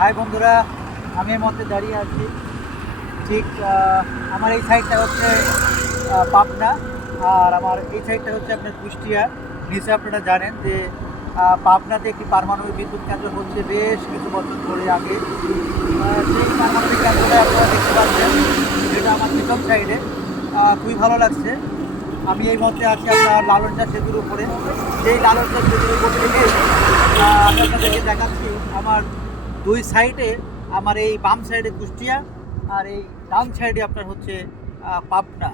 High বন্ধুরা, আমি এর মধ্যে দাঁড়িয়ে আছি। ঠিক আমার এই সাইডটা হচ্ছে পাবনা, আর আমার এই সাইডটা হচ্ছে আপনার কুষ্টিয়া। নিশ্চয়ই আপনারা জানেন যে পাবনাতে একটি পারমাণবিক বিদ্যুৎ কেন্দ্র হচ্ছে বেশ কিছু বছর ধরে আগে। সেই পারমাণবিক কেন্দ্রটা আপনারা দেখতে পাচ্ছেন, যেটা আমার পিছন সাইডে। খুবই ভালো লাগছে। আমি এই মধ্যে আছি আপনার লালন শাহ সেতুর উপরে। সেই লালন শাহ সেতুর উপর থেকে আমি আপনাদেরকে দেখাচ্ছি আমার দুই সাইডে। আমার এই বাম সাইডে কুষ্টিয়া, আর এই ডান সাইডে আপনার হচ্ছে পাবনা।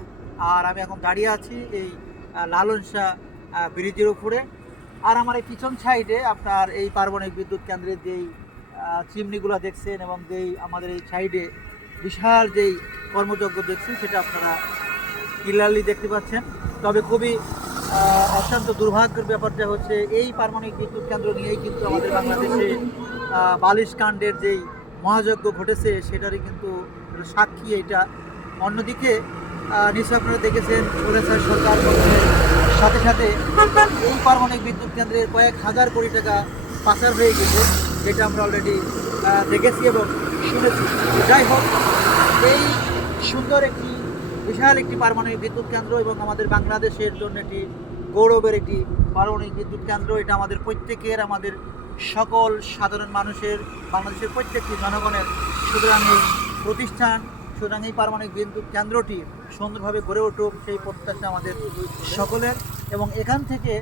আর আমি এখন দাঁড়িয়ে আছি এই লালন শাহ ব্রিজের উপরে। আর আমার এই পিছন সাইডে আপনার এই পারমাণবিক বিদ্যুৎ কেন্দ্রের যেই চিমনিগুলো দেখছেন, এবং যেই আমাদের এই সাইডে বিশাল যেই কর্মযজ্ঞ দেখছেন, সেটা আপনারা ক্লিয়ারলি দেখতে পাচ্ছেন। তবে খুবই অত্যন্ত দুর্ভাগ্যের ব্যাপারটা হচ্ছে এই পারমাণবিক বিদ্যুৎ কেন্দ্র নিয়েই কিন্তু আমাদের বাংলাদেশে বালিশ কাণ্ডের যেই মহাযজ্ঞ ঘটেছে, সেটারই কিন্তু সাক্ষী এটা। অন্যদিকে নিশ্চয় আপনারা দেখেছেন স্বৈরাচার সরকার গঠনের সাথে সাথে এই পারমাণবিক বিদ্যুৎ কেন্দ্রের কয়েক হাজার কোটি টাকা পাচার হয়ে গেছে, যেটা আমরা অলরেডি দেখেছি এবং শুনেছি। যাই হোক, এই সুন্দর একটি বিশাল একটি পারমাণবিক বিদ্যুৎ কেন্দ্র এবং আমাদের বাংলাদেশের জন্য একটি গৌরবের একটি পারমাণবিক বিদ্যুৎ কেন্দ্র। এটা আমাদের প্রত্যেকের, আমাদের সকল সাধারণ মানুষের, বাংলাদেশের প্রত্যেকটি জনগণের। সুতরাং এই প্রতিষ্ঠান, সুতরাং এই পারমাণবিক বিদ্যুৎ কেন্দ্রটি সুন্দরভাবে গড়ে উঠুক, সেই প্রত্যাশা আমাদের সকলের। এবং এখান থেকে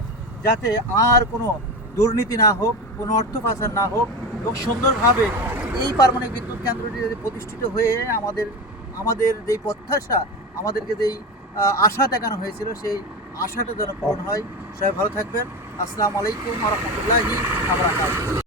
যাতে আর কোনো দুর্নীতি না হোক, কোনো অর্থ পাচার না হোক, এবং সুন্দরভাবে এই পারমাণবিক বিদ্যুৎ কেন্দ্রটি যদি প্রতিষ্ঠিত হয়ে আমাদের আমাদের যেই প্রত্যাশা, আমাদেরকে যেই আশা দেখানো হয়েছিল, সেই আশাটা যেন পূরণ হয়। সবাই ভালো থাকবেন। আসসালামু আলাইকুম ওয়া রাহমাতুল্লাহি ওয়া বারাকাতুহু।